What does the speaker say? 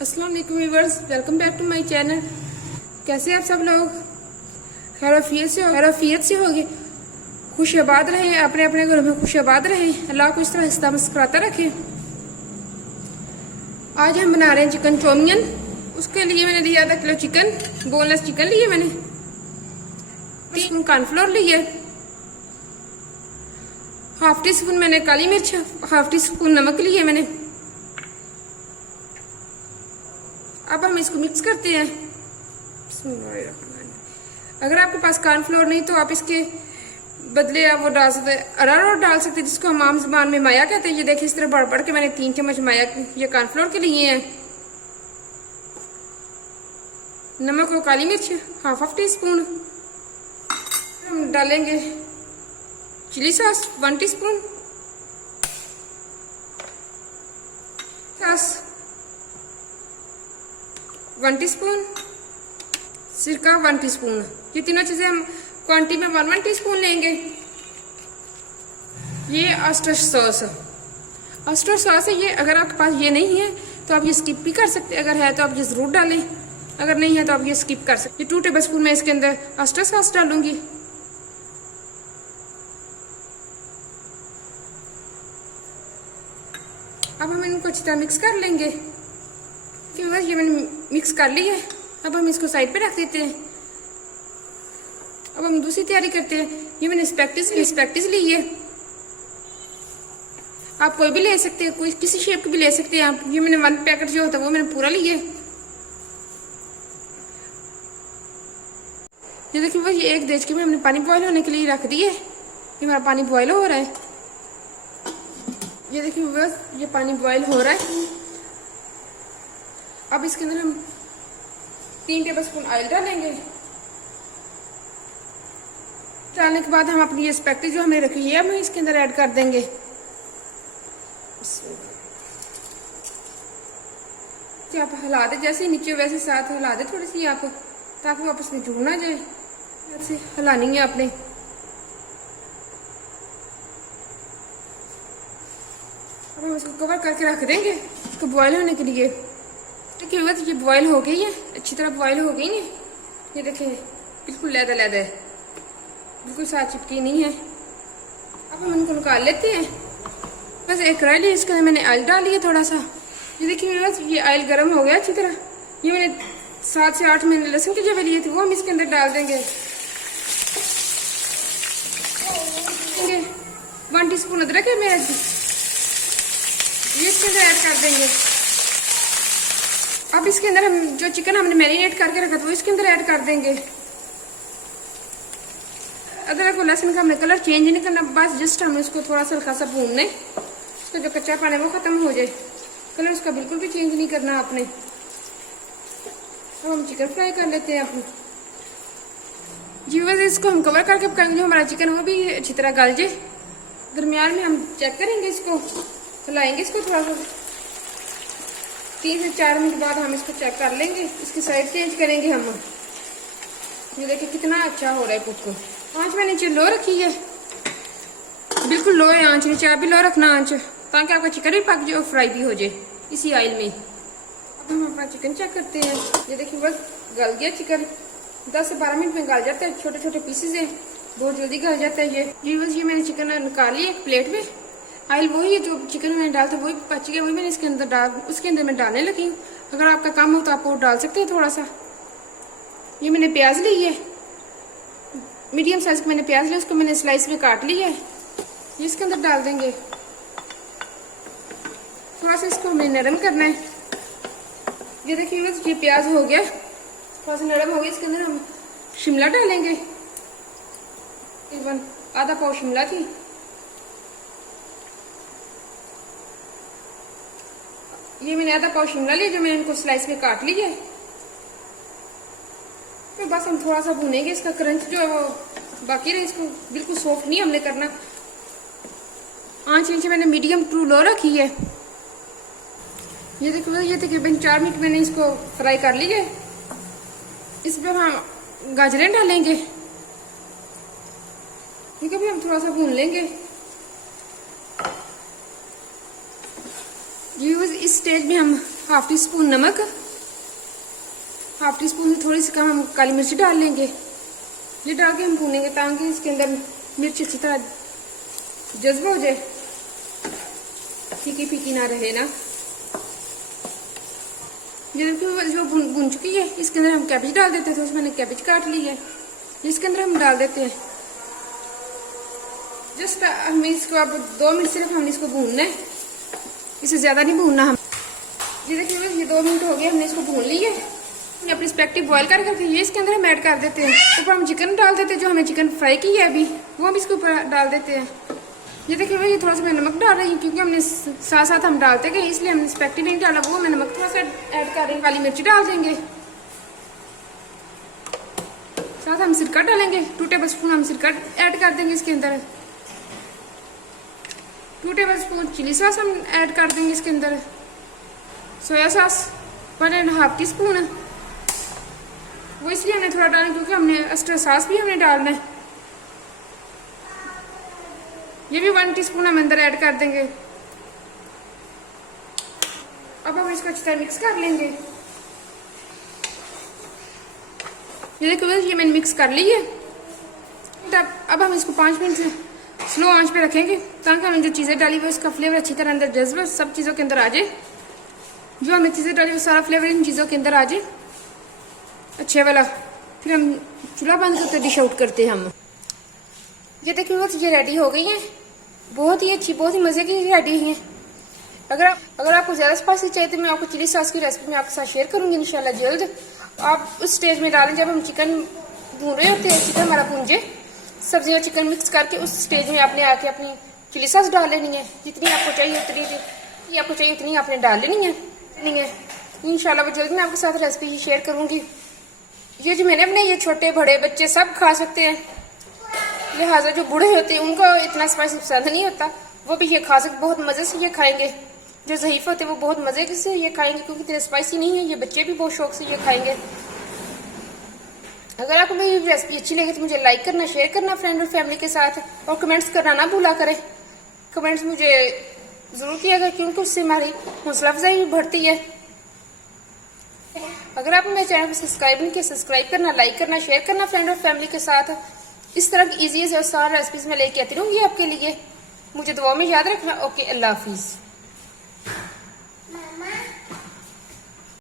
अस्सलाम वालेकुम viewers, welcome back to my channel. कैसे आप सब लोग खैरियत से होंगे, खुश आबाद रहे, अपने अपने घरों में खुश आबाद रहे, अल्लाह को इस तरह हंसता मुस्कुराता रखे। आज हम बना रहे हैं चिकन चौमियन। उसके लिए मैंने लिया आधा किलो चिकन, बोनलेस चिकन लिए मैंने, 3 स्पून कॉर्नफ्लोर लिए, हाफ टी स्पून मैंने काली मिर्च, हाफ टी स्पून नमक लिए मैंने। अब हम इसको मिक्स करते हैं। अगर आपके पास कॉर्नफ्लोर नहीं तो आप इसके बदले आप वो डाल सकते हैं, अरारोट डाल सकते हैं, जिसको हम आम ज़बान में माया कहते हैं। ये देखिए इस तरह बढ़ बढ़ के मैंने 3 चम्मच माया ये कॉर्नफ्लोर के लिए हैं। नमक और काली मिर्च हाफ टी स्पून। हम डालेंगे chili sauce 1 teaspoon, sauce 1 teaspoon, सिरका 1 टीस्पून। ये तीनों चीजें हम क्वांटिटी में 1 टीस्पून लेंगे। ये ऑयस्टर सॉस है ये। अगर आपके पास ये नहीं है तो आप ये स्किप भी कर सकते हैं, अगर है तो आप ये जरूर डालें, अगर नहीं है तो आप ये स्किप कर सकते। ये 2 टेबल स्पून मैं इसके अंदर ऑयस्टर सॉस डालूंगी। अब हम इनको अच्छी तरह मिक्स कर लेंगे। ये मैंने मिक्स कर ली है। अब हम इसको साइड पे रख देते हैं। अब हम दूसरी तैयारी करते हैं। ये मैंने स्पैक्टिस ली है, आप कोई भी ले सकते हैं, कोई किसी शेप की भी ले सकते हैं आप। ये मैंने 1 पैकेट जो होता है वो मैंने पूरा लिया है। ये देखिए बस ये 1 डेज में हमने पानी बॉयल होने के लिए रख दिए। ये हमारा पानी बॉयल हो रहा है। ये देखिए बस ये पानी बॉयल हो रहा है। अब इसके अंदर हम 3 टेबल स्पून ऑयल डालेंगे। डालने के बाद हम अपनी ये स्पैक्टिस जो हमने रखी है हम इसके अंदर ऐड कर देंगे। तो आप हिला दे, जैसे नीचे वैसे साथ हिला दे थोड़ी सी आप, ताकि वो आपस में जुड़ ना जाए। ऐसे हिलानी है आपने। अब हम इसको कवर करके रख देंगे इसको बॉयल होने के लिए। देखिए बस ये बॉयल हो गई है, अच्छी तरह बॉयल हो गई है। ये देखिए बिल्कुल लैदा है, बिल्कुल साथ चिपकी नहीं है। अब हम इनको निकाल लेते हैं। बस एक कढ़ाई ली, इसके अंदर मैंने ऑयल डाल लिया थोड़ा सा। ये देखिए बस ये ऑयल गर्म हो गया अच्छी तरह। ये मैंने 7 से 8 मैंने लहसुन की जगह लिए थे, वो हम इसके अंदर डाल देंगे। 1 टीस्पून अदरक है मैं ये इसके अंदर ऐड कर देंगे। अब इसके अंदर हम जो चिकन हमने मैरिनेट करके रखा था वो इसके अंदर ऐड कर देंगे। अदरक और लहसुन का हमने कलर चेंज नहीं करना, बस जस्ट हम इसको थोड़ा सा हल्का सा भूनना है, उसका जो कच्चा पानी वो खत्म हो जाए। कलर उसका बिल्कुल भी चेंज नहीं करना आपने। अब हम चिकन फ्राई कर लेते हैं अपनी। जी बस इसको हम कवर करके पकाएंगे, जो हमारा चिकन वो भी अच्छी तरह गल जाए। दरमियान में हम चेक करेंगे, इसको हिलाएंगे इसको थोड़ा सा। 3 से 4 मिनट बाद हम इसको चेक कर लेंगे, इसकी साइड चेंज करेंगे हम। ये देखिए कितना अच्छा हो रहा है कुक। आंच मैंने नीचे लो रखी है, बिल्कुल लो है आंच, नीचे आप भी लो रखना आंच, ताकि आपका चिकन भी पक जाए और फ्राई भी हो जाए इसी ऑयल में। अब हम अपना चिकन चेक करते हैं। ये देखिए बस गल गया चिकन, 10 से 12 मिनट में गल जाता है। छोटे छोटे पीसेज है, बहुत जल्दी गल जाता है ये बस ये मैंने चिकन निकाल लिया एक प्लेट में। ऑयल वही है जो चिकन मैंने डाला था वही बच गया, वही मैंने इसके अंदर उसके अंदर मैं डालने लगी हूँ। अगर आपका काम हो तो आप वो डाल सकते हैं थोड़ा सा। ये मैंने प्याज ली है, मीडियम साइज का मैंने प्याज लिया, उसको मैंने स्लाइस में काट लिया है। ये इसके अंदर डाल देंगे। थोड़ा सा इसको हमें नरम करना है। ये देखिए बस ये प्याज हो गया, थोड़ा सा नरम हो गया। इसके अंदर हम शिमला डालेंगे, तकरीबन आधा पाव शिमला थी। ये मैंने आधा पाव शिमला लिया, जो मैंने इनको स्लाइस में काट लिया है। तो बस हम थोड़ा सा भूनेंगे, इसका क्रंच जो है वो बाकी रहे, इसको बिल्कुल सॉफ्ट नहीं हमने करना। आंच नीचे मैंने मीडियम टू लो रखी है। ये देखो ये तकरीबन 4 मिनट मैंने इसको फ्राई कर लिया है। इसमें हम गाजरें डालेंगे, ठीक है, भी हम थोड़ा सा भून लेंगे। इस स्टेज में हम हाफ टी स्पून नमक, हाफ टी स्पून से थोड़ी सी कम हम काली मिर्च डाल लेंगे। ये डाल के हम भूनेंगे ताकि इसके अंदर मिर्च अच्छी तरह जज्ब हो जाए, फीकी फीकी ना रहे ना। ये देखिए जो भुन चुकी है, इसके अंदर हम कैबेज डाल देते हैं। तो मैंने कैबेज काट ली है, इसके अंदर हम डाल देते हैं। जस्ट हमें इसको अब 2 मिनट सिर्फ हमने इसको भूनना है, इसे ज्यादा नहीं भूनना हम। ये देखिए ये 2 मिनट हो गए, हमने इसको भून ली है। हमने अपनी रिस्पेक्टिव बॉयल करके ये इसके अंदर हम ऐड कर देते हैं। ऊपर हम चिकन डाल देते हैं, जो हमने चिकन फ्राई की है अभी, वो हम इसके ऊपर डाल देते हैं। ये देखिए ये थोड़ा सा मैं नमक डाल रही हूँ, क्योंकि हमने साथ साथ हम डालते गए, इसलिए हमने रिस्पेक्टिव नहीं डाला। वो मैं नमक थोड़ा सा ऐड कर रही हूँ। काली मिर्ची डाल देंगे, साथ हम सिरका डालेंगे। 2 टेबल स्पून हम सिरका ऐड कर देंगे इसके अंदर। 2 टेबल स्पून चिली सॉस हम ऐड कर देंगे इसके अंदर। सोया सॉस 1.5 टी स्पून, वो इसलिए हमने थोड़ा डाला क्योंकि हमने एक्स्ट्रा सॉस भी हमने डालना है। ये भी 1 टीस्पून हम अंदर ऐड कर देंगे। अब हम इसको अच्छी तरह मिक्स कर लेंगे। ये देखो ये मैंने मिक्स कर ली है। अब हम इसको 5 मिनट से स्लो आंच पे रखेंगे, ताकि हमने जो चीज़ें डाली वो इसका फ्लेवर अच्छी तरह अंदर जज्ब सब चीज़ों के अंदर आ जाए। जो हमने चीज़ें डाली वो सारा फ्लेवर इन चीज़ों के अंदर आ जाए अच्छे वाला। फिर हम चूल्हा बंद करते डिश आउट करते हैं हम। ये देखिए ये रेडी हो गई है, बहुत ही अच्छी, बहुत ही मज़े की रेडी है। अगर आपको ज़्यादा स्पाइसी चाहिए तो मैं आपको चिली सॉस की रेसिपी में आपके साथ शेयर करूंगी इंशाल्लाह जल्द। आप उस स्टेज में डालें जब हम चिकन भून रहे होते हैं, चिकन हमारा भून जाए, सब्जी और चिकन मिक्स करके उस स्टेज में आपने आके अपनी चिली सॉस डाल लेनी है। जितनी आपको चाहिए उतनी आपने डाल लेनी है। इंशाल्लाह वो जल्द मैं आपके साथ रेसिपी शेयर करूंगी। ये जो मैंने अपने ये छोटे बड़े बच्चे सब खा सकते हैं, लिहाजा जो बूढ़े होते हैं उनको इतना स्पाइसी पसंद नहीं होता, वो भी ये खा सकते, बहुत मज़े से ये खाएंगे। जो ज़ईफ़ होते हैं वो बहुत मज़े से ये खाएंगे, क्योंकि इतने स्पाइसी नहीं है। ये बच्चे भी बहुत शौक से ये खाएंगे। अगर आपको मेरी रेसिपी अच्छी लगे तो मुझे लाइक करना, शेयर करना फ्रेंड और फैमिली के साथ, और कमेंट्स करना ना भूला करें। कमेंट्स मुझे ज़रूर किया, क्योंकि उससे हमारी हौसला अफजाई भी बढ़ती है। अगर आप मेरे चैनल को सब्सक्राइब नहीं किया, सब्सक्राइब करना, लाइक करना, शेयर करना फ्रेंड और फैमिली के साथ। इस तरह की इजी और आसान रेसिपीज में लेके आती रहूंगी आपके लिए। मुझे दुआ में याद रखना। ओके, अल्लाह हाफिज़।